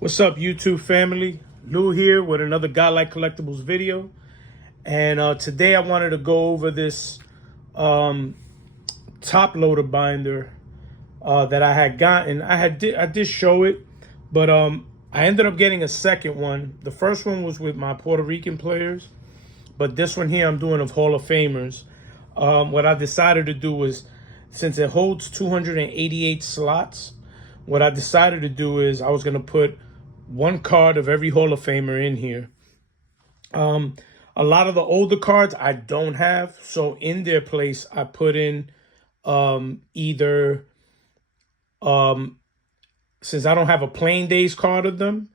What's up, YouTube family? Lou here with another Godlike Collectibles video. And today I wanted to go over this top loader binder that I had gotten. I did show it, but I ended up getting a second one. The first one was with my Puerto Rican players, but this one here I'm doing of Hall of Famers. What I decided to do was, since it holds 288 slots, what I decided to do is I was going to put one card of every Hall of Famer in here. A lot of the older cards I don't have, so in their place I put in either since I don't have a Playing Days card of them,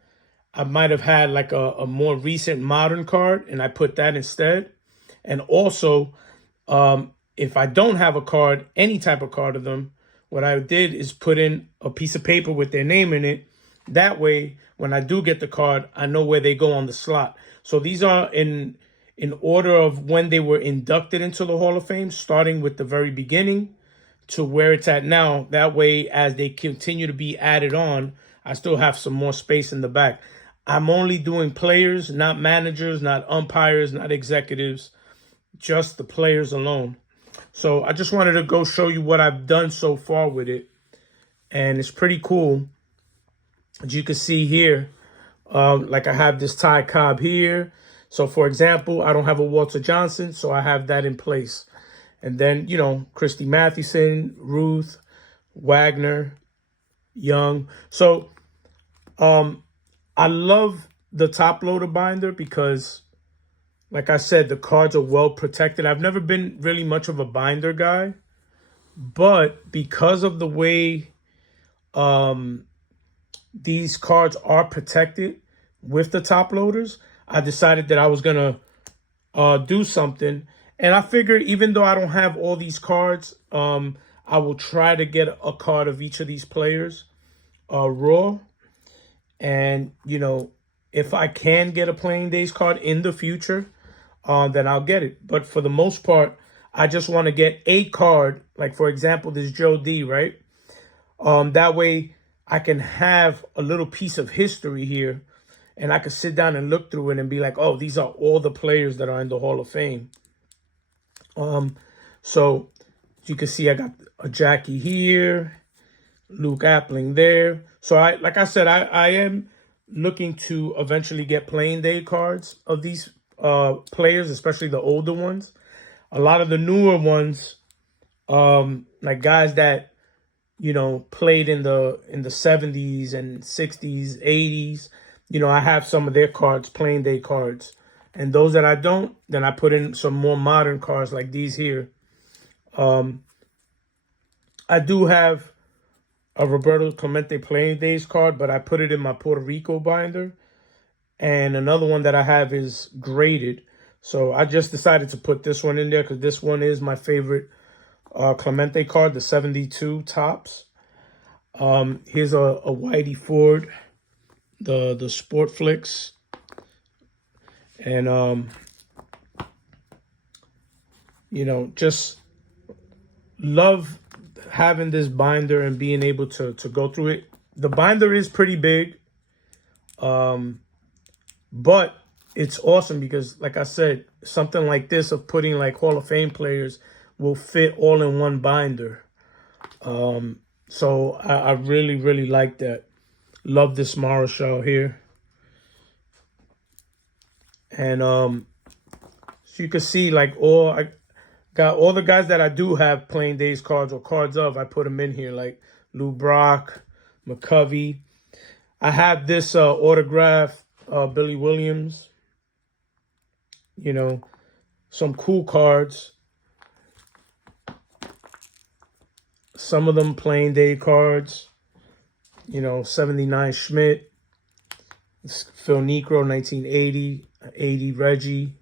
I might have had like a more recent modern card, and I put that instead. And also, if I don't have a card, any type of card of them, what I did is put in a piece of paper with their name in it. That way, when I do get the card, I know where they go on the slot. So these are in order of when they were inducted into the Hall of Fame, starting with the very beginning to where it's at now. That way, as they continue to be added on, I still have some more space in the back. I'm only doing players, not managers, not umpires, not executives, just the players alone. So I just wanted to go show you what I've done so far with it. And it's pretty cool. As you can see here, like I have this Ty Cobb here. So for example, I don't have a Walter Johnson, so I have that in place. And then, you know, Christy Mathewson, Ruth, Wagner, Young. So I love the top loader binder because, like I said, the cards are well protected. I've never been really much of a binder guy, but because of the way these cards are protected with the top loaders, I decided that I was going to do something. And I figured, even though I don't have all these cards, I will try to get a card of each of these players raw. And, you know, if I can get a Playing Days card in the future, then I'll get it. But for the most part, I just want to get a card. Like, for example, this Joe D, right? That way I can have a little piece of history here, and I can sit down and look through it and be like, oh, these are all the players that are in the Hall of Fame. So as you can see, I got a Jackie here, Luke Appling there. So like I said, I am looking to eventually get Playing Day cards of these players, especially the older ones. A lot of the newer ones, like guys that, you know, played in the 70s and 60s, 80s. You know, I have some of their cards, Playing Day cards. And those that I don't, then I put in some more modern cards like these here. I do have a Roberto Clemente Playing Days card, but I put it in my Puerto Rico binder. And another one that I have is graded. So I just decided to put this one in there because this one is my favorite Clemente card, the 72 tops. Here's a Whitey Ford, the Sport Flicks. And, you know, just love having this binder and being able to go through it. The binder is pretty big, but it's awesome because, like I said, something like this of putting like Hall of Fame players will fit all in one binder. So I really, really like that. Love this Marshall here. And so you can see, like, I got all the guys that I do have Playing Days cards or cards of, I put them in here, like Lou Brock, McCovey. I have this autograph, Billy Williams. You know, some cool cards. Some of them Playing Day cards. You know, 79 Schmidt. Phil Niekro, 1980. 80 Reggie.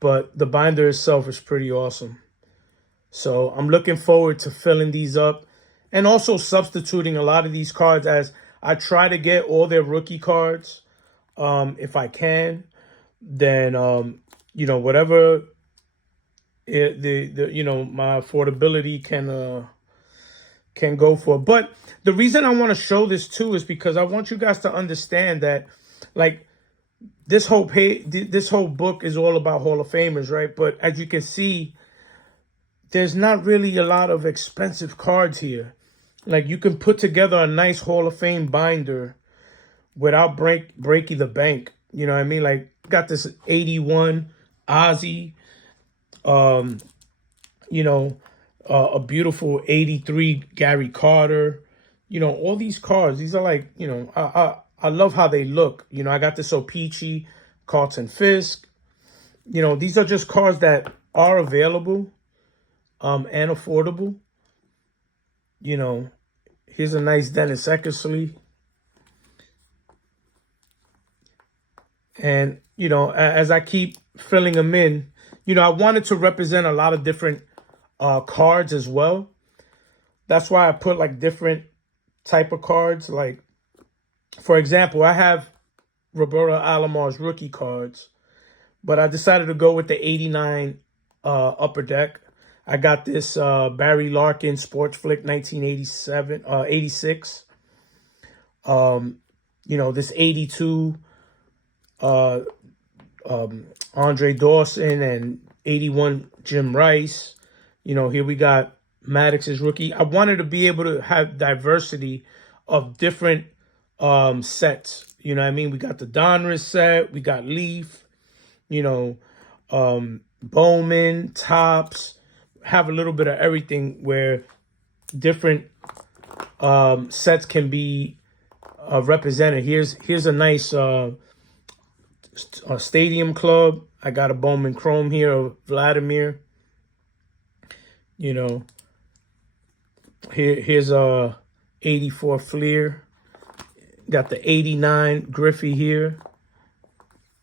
But the binder itself is pretty awesome. So I'm looking forward to filling these up and also substituting a lot of these cards as I try to get all their rookie cards. If I can, then, you know, whatever you know, my affordability can go for. But the reason I want to show this too is because I want you guys to understand that, like, this whole book is all about Hall of Famers, right? But as you can see, there's not really a lot of expensive cards here. Like, you can put together a nice Hall of Fame binder without breaking the bank. You know what I mean? Like, got this 81 Ozzy, you know, a beautiful 83 Gary Carter. You know, all these cards, these are like, you know, I love how they look. You know, I got this O-Pee-Chee, Carlton Fisk. You know, these are just cards that are available and affordable. You know, here's a nice Dennis Eckersley. And, you know, as I keep filling them in, you know, I wanted to represent a lot of different cards as well. That's why I put like different type of cards. Like, for example, I have Roberto Alomar's rookie cards, but I decided to go with the 89 Upper Deck. I got this Barry Larkin Sports Flick 86. You know, this 82 Andre Dawson and 81 Jim Rice. You know, here we got Maddox's rookie. I wanted to be able to have diversity of different sets. You know what I mean? We got the Donruss set. We got Leaf. You know, Bowman, Topps. Have a little bit of everything where different sets can be represented. Here's a nice Stadium Club. I got a Bowman Chrome here of Vladimir. You know, here's a 84 Fleer. Got the 89 Griffey here.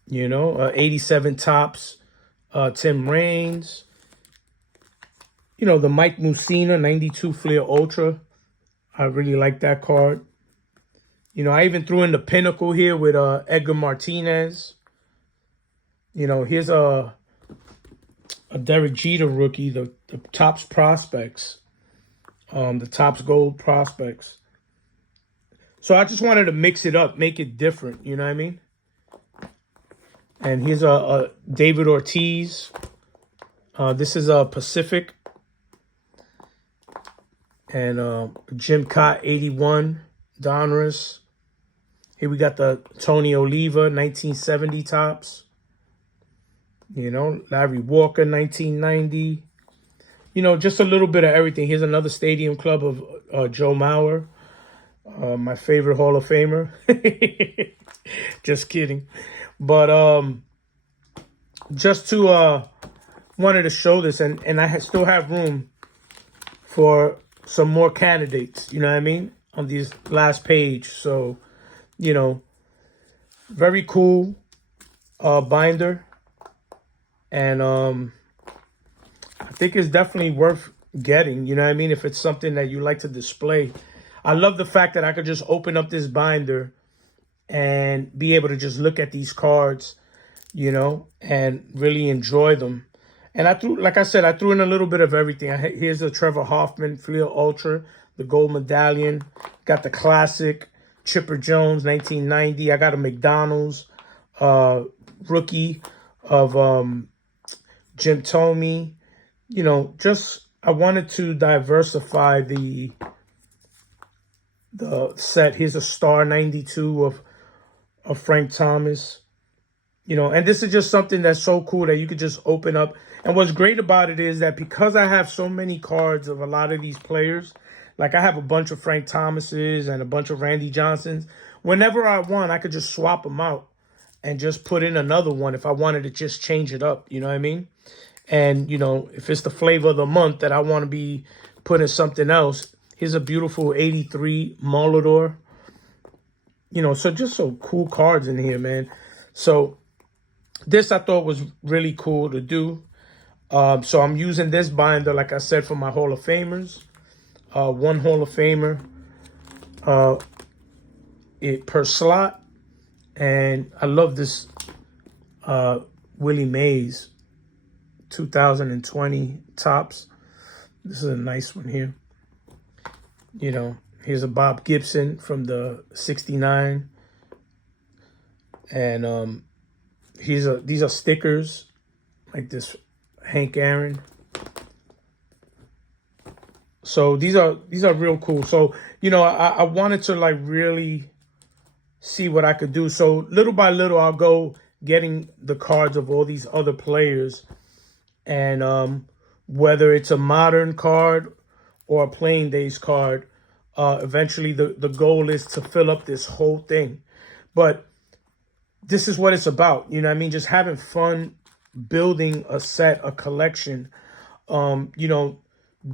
You know, 87 Topps, Tim Raines. You know, the Mike Mussina 92 Fleer Ultra. I really like that card. You know, I even threw in the Pinnacle here with Edgar Martinez. You know, here's a Derek Jeter rookie, the Topps Prospects, the Topps Gold Prospects. So I just wanted to mix it up, make it different, you know what I mean? And here's a David Ortiz. This is a Pacific. And Jim Cott 81 Donruss. Here we got the Tony Oliva 1970 Topps. You know, Larry Walker 1990. You know, just a little bit of everything. Here's another Stadium Club of Joe Mauer, my favorite Hall of Famer. Just kidding. But just to wanted to show this, and I still have room for some more candidates, you know what I mean, on these last page. So, you know, very cool binder. And I think it's definitely worth getting, you know what I mean, if it's something that you like to display. I love the fact that I could just open up this binder and be able to just look at these cards, you know, and really enjoy them. And I threw, like I said, I threw in a little bit of everything. Here's the Trevor Hoffman Fleer Ultra, the gold medallion. Got the classic Chipper Jones 1990. I got a McDonald's rookie of Jim Thome. You know, just I wanted to diversify the set. Here's a Star 92 of Frank Thomas. You know, and this is just something that's so cool that you could just open up. And what's great about it is that because I have so many cards of a lot of these players, like I have a bunch of Frank Thomases and a bunch of Randy Johnsons, whenever I want, I could just swap them out and just put in another one if I wanted to just change it up, you know what I mean? And, you know, if it's the flavor of the month that I want to be putting something else, here's a beautiful 83 Molitor. You know, so just so cool cards in here, man. So this I thought was really cool to do. So I'm using this binder, like I said, for my Hall of Famers. One Hall of Famer per slot. And I love this Willie Mays 2020 Topps. This is a nice one here. You know, here's a Bob Gibson from the '69, and these are stickers like this Hank Aaron. So these are real cool. So you know, I wanted to like really see what I could do. So little by little, I'll go getting the cards of all these other players, and whether it's a modern card or a playing days card, eventually the goal is to fill up this whole thing. But this is what it's about, you know what I mean? Just having fun building a set, a collection. You know,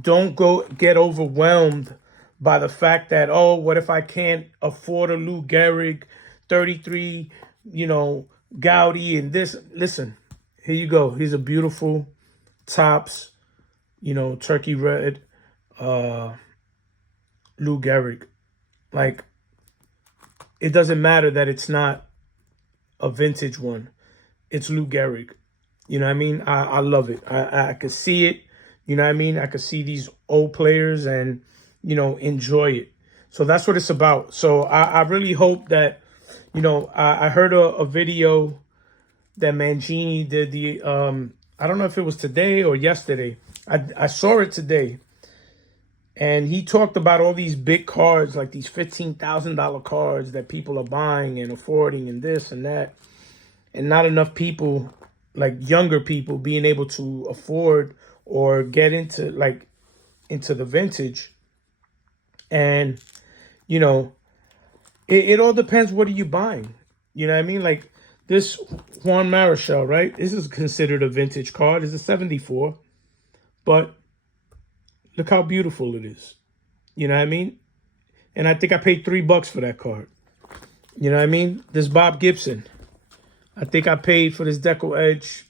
don't go get overwhelmed by the fact that, oh, what if I can't afford a Lou Gehrig 33, you know, Gaudi and this. Listen, here you go. Here's a beautiful Topps, you know, turkey red Lou Gehrig. Like, it doesn't matter that it's not a vintage one. It's Lou Gehrig. You know what I mean? I love it. I could see it. You know what I mean? I could see these old players and, you know, enjoy it. So that's what it's about. So I really hope that, you know, I heard a video that Mangini did I don't know if it was today or yesterday. I saw it today. And he talked about all these big cards, like these $15,000 cards that people are buying and affording and this and that. And not enough people, like younger people, being able to afford or get into the vintage. And, you know, it all depends. What are you buying? You know what I mean? Like this Juan Marichal, right? This is considered a vintage card. It's a 74. But look how beautiful it is. You know what I mean? And I think I paid $3 for that card. You know what I mean? This Bob Gibson. I think I paid for this Deco Edge.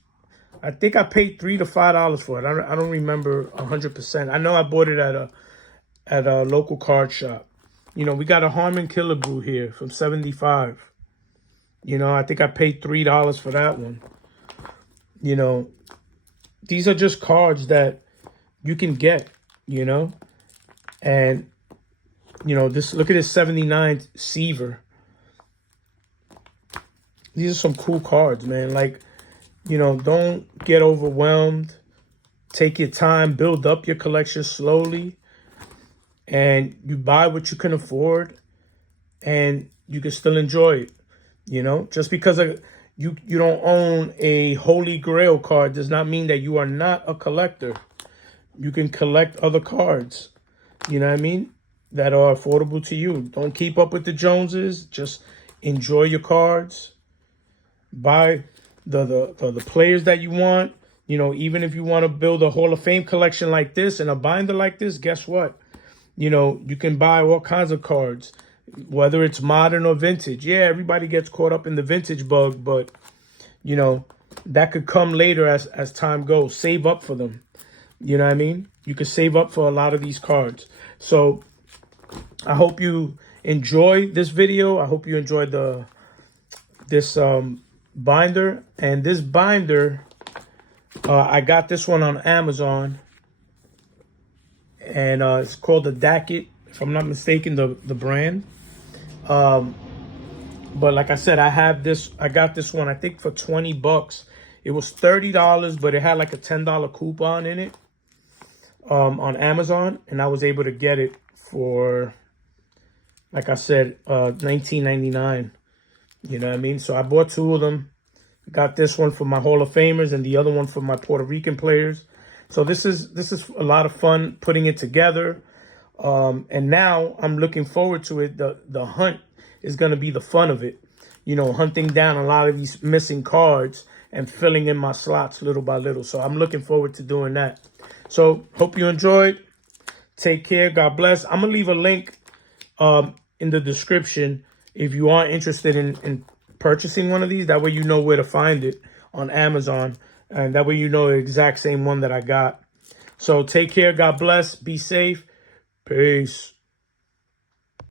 I think I paid $3 to $5 for it. I don't remember 100%. I know I bought it at a local card shop. You know, we got a Harmon Killebrew here from 75. You know, I think I paid $3 for that one. You know, these are just cards that you can get, you know. And, you know, look at this 79 Seaver. These are some cool cards, man. Like, you know, don't get overwhelmed. Take your time. Build up your collection slowly. And you buy what you can afford. And you can still enjoy it. You know, just because you don't own a Holy Grail card does not mean that you are not a collector. You can collect other cards, you know what I mean, that are affordable to you. Don't keep up with the Joneses. Just enjoy your cards. Buy the players that you want. You know, even if you want to build a Hall of Fame collection like this and a binder like this, guess what? You know, you can buy all kinds of cards, whether it's modern or vintage. Yeah, everybody gets caught up in the vintage bug, but, you know, that could come later as time goes. Save up for them. You know what I mean? You can save up for a lot of these cards. So I hope you enjoy this video. I hope you enjoyed this binder. And this binder, I got this one on Amazon. And it's called the Dackett, if I'm not mistaken, the brand. But like I said, I got this one, I think, for $20. It was $30, but it had like a $10 coupon in it on Amazon. And I was able to get it for, like I said, $19.99. You know what I mean? So I bought two of them. Got this one for my Hall of Famers and the other one for my Puerto Rican players. So this is a lot of fun putting it together. And now I'm looking forward to it. The hunt is going to be the fun of it. You know, hunting down a lot of these missing cards and filling in my slots little by little. So I'm looking forward to doing that. So hope you enjoyed. Take care. God bless. I'm going to leave a link in the description if you are interested in purchasing one of these. That way you know where to find it on Amazon. And that way you know the exact same one that I got. So take care. God bless. Be safe. Peace.